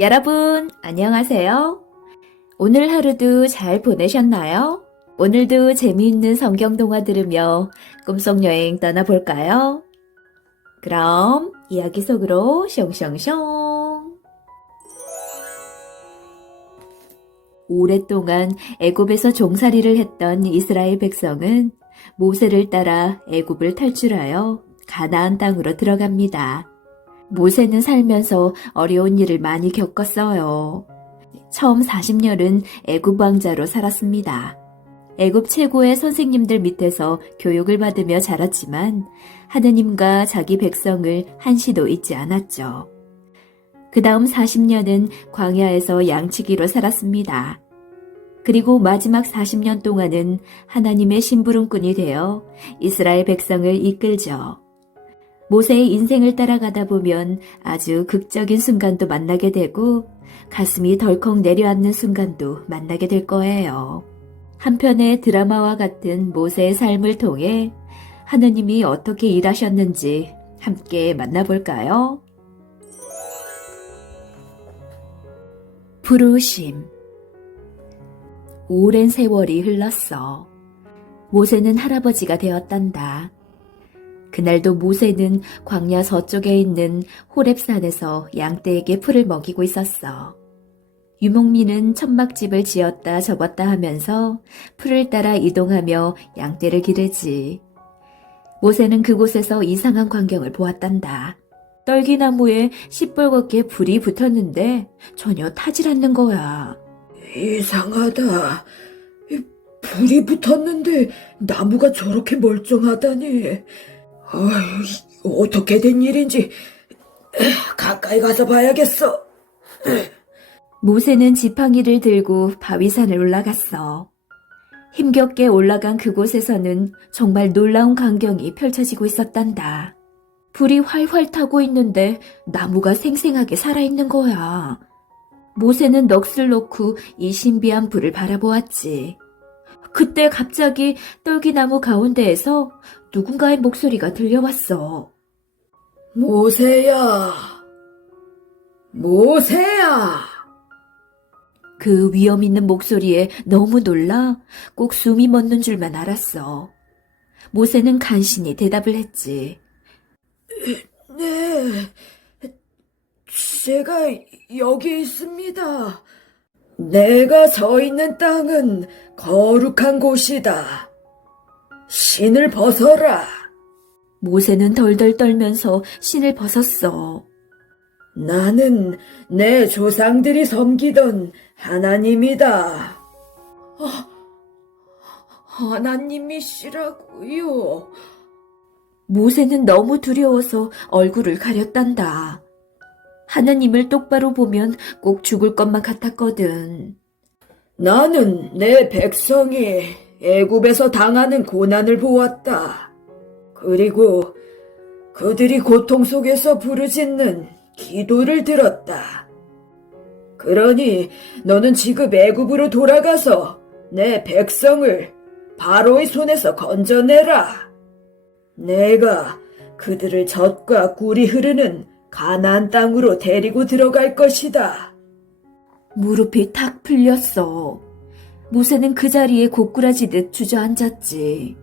여러분, 안녕하세요. 오늘 하루도 잘 보내셨나요? 오늘도 재미있는 성경 동화 들으며 꿈속 여행 떠나볼까요? 그럼 이야기 속으로 숑숑숑. 오랫동안 애굽에서 종살이를 했던 이스라엘 백성은 모세를 따라 애굽을 탈출하여 가나안 땅으로 들어갑니다. 모세는 살면서 어려운 일을 많이 겪었어요. 처음 40년은 애굽 왕자로 살았습니다. 애굽 최고의 선생님들 밑에서 교육을 받으며 자랐지만 하느님과 자기 백성을 한시도 잊지 않았죠. 그 다음 40년은 광야에서 양치기로 살았습니다. 그리고 마지막 40년 동안은 하나님의 심부름꾼이 되어 이스라엘 백성을 이끌죠. 모세의 인생을 따라가다 보면 아주 극적인 순간도 만나게 되고 가슴이 덜컥 내려앉는 순간도 만나게 될 거예요. 한편의 드라마와 같은 모세의 삶을 통해 하느님이 어떻게 일하셨는지 함께 만나볼까요? 부르심. 오랜 세월이 흘렀어. 모세는 할아버지가 되었단다. 그날도 모세는 광야 서쪽에 있는 호렙산에서 양떼에게 풀을 먹이고 있었어. 유목민은 천막집을 지었다 접었다 하면서 풀을 따라 이동하며 양떼를 기르지. 모세는 그곳에서 이상한 광경을 보았단다. 떨기나무에 시뻘겋게 불이 붙었는데 전혀 타질 않는 거야. 이상하다. 불이 붙었는데 나무가 저렇게 멀쩡하다니. 어떻게 된 일인지 가까이 가서 봐야겠어. 모세는 지팡이를 들고 바위산을 올라갔어. 힘겹게 올라간 그곳에서는 정말 놀라운 광경이 펼쳐지고 있었단다. 불이 활활 타고 있는데 나무가 생생하게 살아있는 거야. 모세는 넋을 놓고 이 신비한 불을 바라보았지. 그때 갑자기 떨기나무 가운데에서 누군가의 목소리가 들려왔어. 모세야, 모세야. 그 위험 있는 목소리에 너무 놀라 꼭 숨이 멎는 줄만 알았어. 모세는 간신히 대답을 했지. 네, 제가 여기 있습니다. 내가 서 있는 땅은 거룩한 곳이다. 신을 벗어라. 모세는 덜덜 떨면서 신을 벗었어. 나는 내 조상들이 섬기던 하나님이다. 하나님이시라고요? 모세는 너무 두려워서 얼굴을 가렸단다. 하나님을 똑바로 보면 꼭 죽을 것만 같았거든. 나는 내 백성이 애굽에서 당하는 고난을 보았다. 그리고 그들이 고통 속에서 부르짖는 기도를 들었다. 그러니 너는 지금 애굽으로 돌아가서 내 백성을 바로의 손에서 건져내라. 내가 그들을 젖과 꿀이 흐르는 가나안 땅으로 데리고 들어갈 것이다. 무릎이 탁 풀렸어. 모세는 그 자리에 고꾸라지듯 주저앉았지.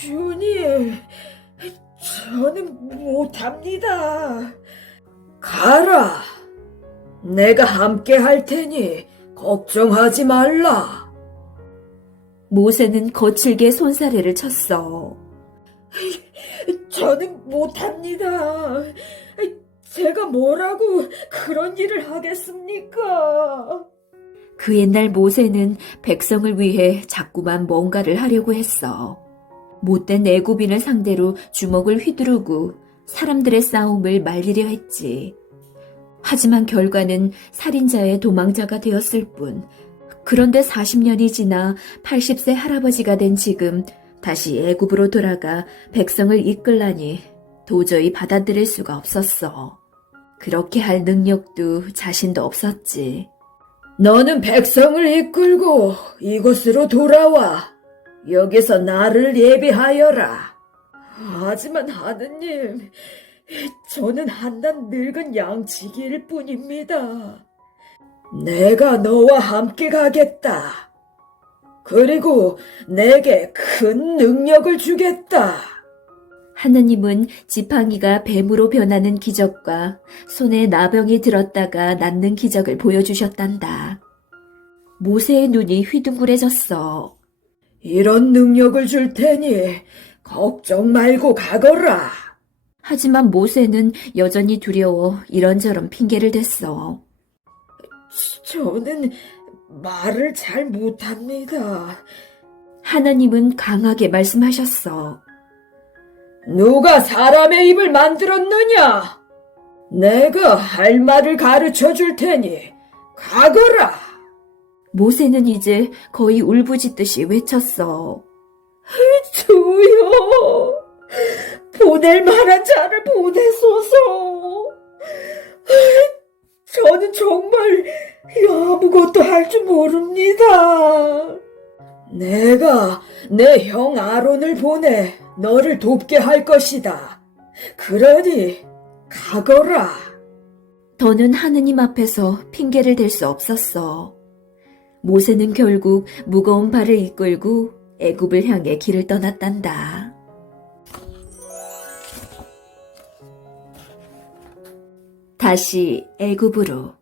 주님, 저는 못합니다. 가라. 내가 함께 할 테니 걱정하지 말라. 모세는 거칠게 손사래를 쳤어. 저는 못합니다. 제가 뭐라고 그런 일을 하겠습니까? 그 옛날 모세는 백성을 위해 자꾸만 뭔가를 하려고 했어. 못된 애굽인을 상대로 주먹을 휘두르고 사람들의 싸움을 말리려 했지. 하지만 결과는 살인자의 도망자가 되었을 뿐. 그런데 40년이 지나 80세 할아버지가 된 지금 다시 애굽으로 돌아가 백성을 이끌라니 도저히 받아들일 수가 없었어. 그렇게 할 능력도 자신도 없었지. 너는 백성을 이끌고 이곳으로 돌아와. 여기서 나를 예비하여라. 하지만 하느님, 저는 한낱 늙은 양치기일 뿐입니다. 내가 너와 함께 가겠다. 그리고 내게 큰 능력을 주겠다. 하느님은 지팡이가 뱀으로 변하는 기적과 손에 나병이 들었다가 낫는 기적을 보여주셨단다. 모세의 눈이 휘둥그레졌어. 이런 능력을 줄 테니 걱정 말고 가거라. 하지만 모세는 여전히 두려워 이런저런 핑계를 댔어. 저는 말을 잘 못합니다. 하나님은 강하게 말씀하셨어. 누가 사람의 입을 만들었느냐? 내가 할 말을 가르쳐 줄 테니 가거라. 모세는 이제 거의 울부짖듯이 외쳤어. 주여, 보낼 만한 자를 보내소서. 저는 정말 아무것도 할 줄 모릅니다. 내가 내 형 아론을 보내 너를 돕게 할 것이다. 그러니 가거라. 더는 하느님 앞에서 핑계를 댈 수 없었어. 모세는 결국 무거운 발을 이끌고 애굽을 향해 길을 떠났단다. 다시 애굽으로.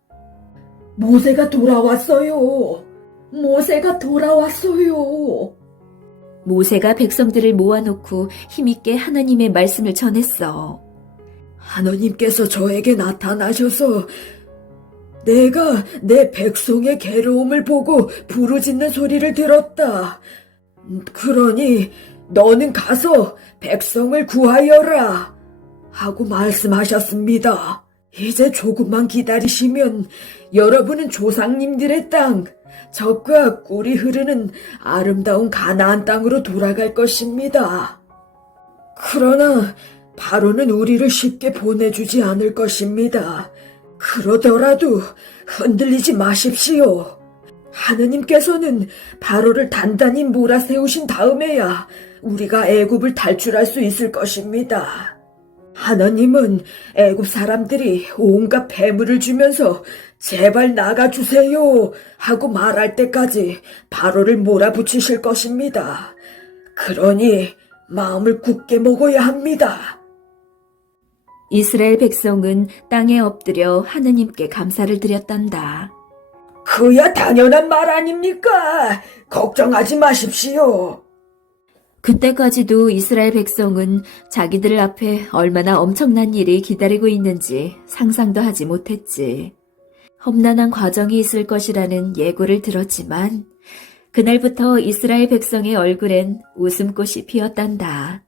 모세가 돌아왔어요. 모세가 돌아왔어요. 모세가 백성들을 모아놓고 힘있게 하나님의 말씀을 전했어. 하나님께서 저에게 나타나셔서 내가 내 백성의 괴로움을 보고 부르짖는 소리를 들었다. 그러니 너는 가서 백성을 구하여라 하고 말씀하셨습니다. 이제 조금만 기다리시면 여러분은 조상님들의 땅, 젖과 꿀이 흐르는 아름다운 가나안 땅으로 돌아갈 것입니다. 그러나 바로는 우리를 쉽게 보내주지 않을 것입니다. 그러더라도 흔들리지 마십시오. 하느님께서는 바로를 단단히 몰아세우신 다음에야 우리가 애굽을 탈출할 수 있을 것입니다. 하나님은 애굽 사람들이 온갖 폐물을 주면서 제발 나가주세요 하고 말할 때까지 바로를 몰아붙이실 것입니다. 그러니 마음을 굳게 먹어야 합니다. 이스라엘 백성은 땅에 엎드려 하느님께 감사를 드렸단다. 그야 당연한 말 아닙니까? 걱정하지 마십시오. 그때까지도 이스라엘 백성은 자기들 앞에 얼마나 엄청난 일이 기다리고 있는지 상상도 하지 못했지. 험난한 과정이 있을 것이라는 예고를 들었지만 그날부터 이스라엘 백성의 얼굴엔 웃음꽃이 피었단다.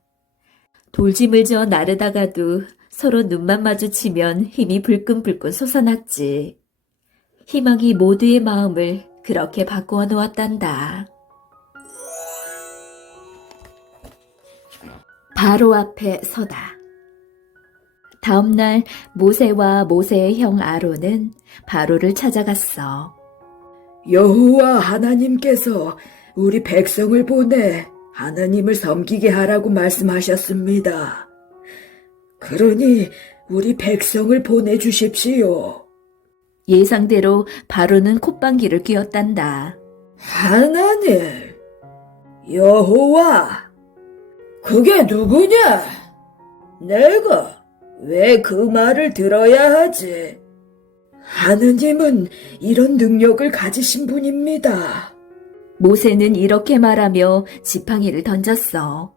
돌짐을 져 나르다가도 서로 눈만 마주치면 힘이 불끈불끈 솟아났지. 희망이 모두의 마음을 그렇게 바꾸어 놓았단다. 바로 앞에 서다. 다음날 모세와 모세의 형 아론은 바로를 찾아갔어. 여호와 하나님께서 우리 백성을 보내 하나님을 섬기게 하라고 말씀하셨습니다. 그러니 우리 백성을 보내주십시오. 예상대로 바로는 콧방귀를 뀌었단다. 하나님, 여호와, 그게 누구냐? 내가 왜 그 말을 들어야 하지? 하느님은 이런 능력을 가지신 분입니다. 모세는 이렇게 말하며 지팡이를 던졌어.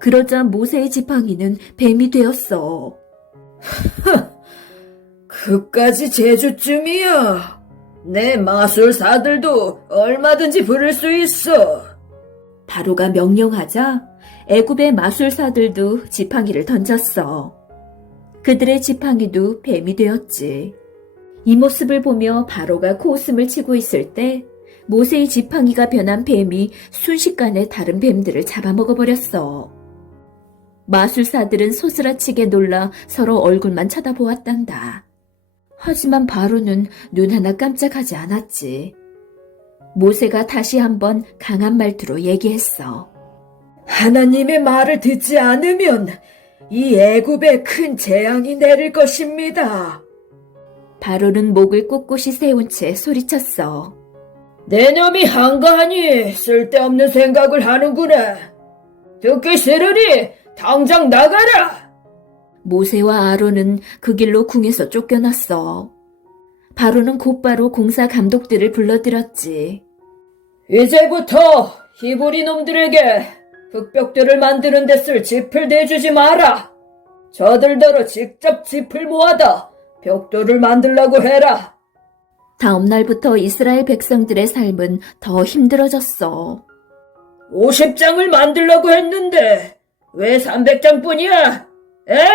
그러자 모세의 지팡이는 뱀이 되었어. 그까지 제주쯤이야. 내 마술사들도 얼마든지 부를 수 있어. 바로가 명령하자 애굽의 마술사들도 지팡이를 던졌어. 그들의 지팡이도 뱀이 되었지. 이 모습을 보며 바로가 코웃음을 치고 있을 때 모세의 지팡이가 변한 뱀이 순식간에 다른 뱀들을 잡아먹어버렸어. 마술사들은 소스라치게 놀라 서로 얼굴만 쳐다보았단다. 하지만 바로는 눈 하나 깜짝하지 않았지. 모세가 다시 한번 강한 말투로 얘기했어. 하나님의 말을 듣지 않으면 이 애굽에 큰 재앙이 내릴 것입니다. 바로는 목을 꼿꼿이 세운 채 소리쳤어. 내 놈이 한가하니 쓸데없는 생각을 하는구나. 듣기 싫으니 당장 나가라. 모세와 아론은 그 길로 궁에서 쫓겨났어. 바로는 곧바로 공사 감독들을 불러들였지. 이제부터 히브리 놈들에게 흙벽들을 만드는 데 쓸 짚을 대주지 마라. 저들더러 직접 짚을 모아다 벽돌을 만들라고 해라. 다음 날부터 이스라엘 백성들의 삶은 더 힘들어졌어. 50장을 만들라고 했는데 왜 300장뿐이야? 에?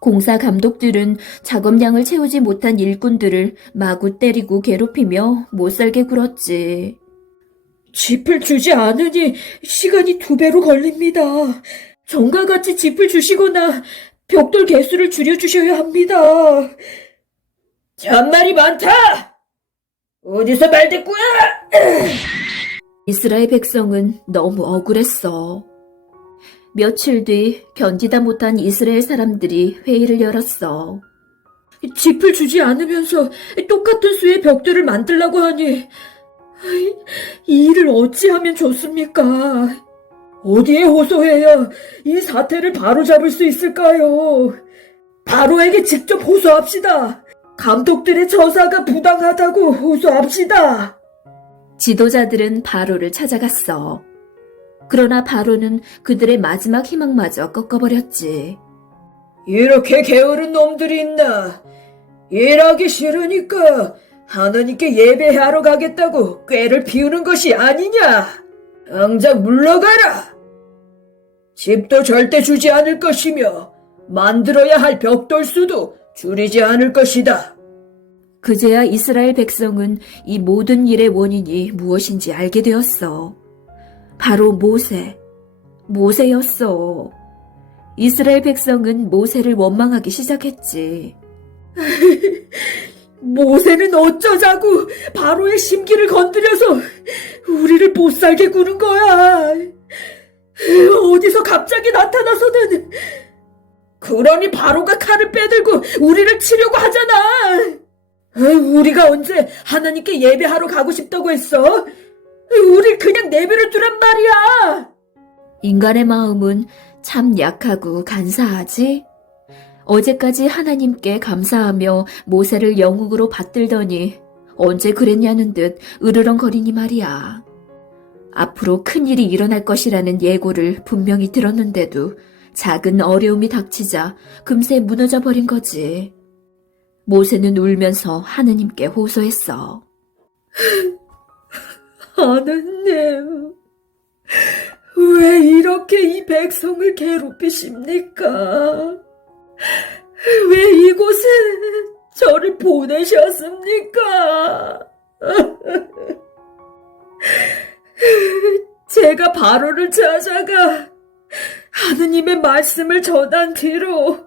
공사 감독들은 작업량을 채우지 못한 일꾼들을 마구 때리고 괴롭히며 못살게 굴었지. 짚을 주지 않으니 시간이 2배로 걸립니다. 전과 같이 짚을 주시거나 벽돌 개수를 줄여주셔야 합니다. 잔말이 많다! 어디서 말대꾸야! 이스라엘 백성은 너무 억울했어. 며칠 뒤 견디다 못한 이스라엘 사람들이 회의를 열었어. 짚을 주지 않으면서 똑같은 수의 벽돌을 만들라고 하니 이 일을 어찌하면 좋습니까? 어디에 호소해야 이 사태를 바로잡을 수 있을까요? 바로에게 직접 호소합시다. 감독들의 처사가 부당하다고 호소합시다. 지도자들은 바로를 찾아갔어. 그러나 바로는 그들의 마지막 희망마저 꺾어버렸지. 이렇게 게으른 놈들이 있나? 일하기 싫으니까 하나님께 예배하러 가겠다고 꾀를 피우는 것이 아니냐? 당장 물러가라! 집도 절대 주지 않을 것이며 만들어야 할 벽돌 수도 줄이지 않을 것이다. 그제야 이스라엘 백성은 이 모든 일의 원인이 무엇인지 알게 되었어. 바로 모세였어. 이스라엘 백성은 모세를 원망하기 시작했지. 모세는 어쩌자고 바로의 심기를 건드려서 우리를 못살게 구는 거야. 어디서 갑자기 나타나서는 그러니 바로가 칼을 빼들고 우리를 치려고 하잖아. 우리가 언제 하나님께 예배하러 가고 싶다고 했어? 우리 그냥 내버려 두란 말이야. 인간의 마음은 참 약하고 간사하지? 어제까지 하나님께 감사하며 모세를 영웅으로 받들더니 언제 그랬냐는 듯 으르렁거리니 말이야. 앞으로 큰일이 일어날 것이라는 예고를 분명히 들었는데도 작은 어려움이 닥치자 금세 무너져 버린 거지. 모세는 울면서 하느님께 호소했어. 하느님, 왜 이렇게 이 백성을 괴롭히십니까? 왜 이곳에 저를 보내셨습니까? 제가 바로를 찾아가 하느님의 말씀을 전한 뒤로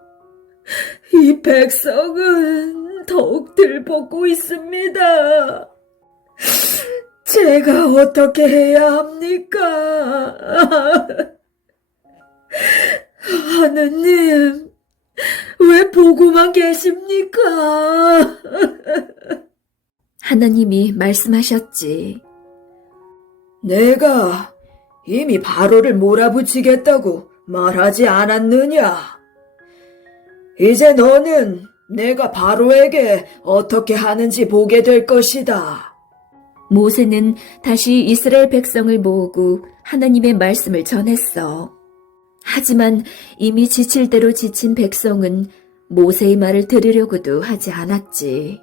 이 백성은 더욱 들볶고 있습니다. 제가 어떻게 해야 합니까? 하느님, 왜 보고만 계십니까? 하나님이 말씀하셨지. 내가 이미 바로를 몰아붙이겠다고 말하지 않았느냐? 이제 너는 내가 바로에게 어떻게 하는지 보게 될 것이다. 모세는 다시 이스라엘 백성을 모으고 하나님의 말씀을 전했어. 하지만 이미 지칠 대로 지친 백성은 모세의 말을 들으려고도 하지 않았지.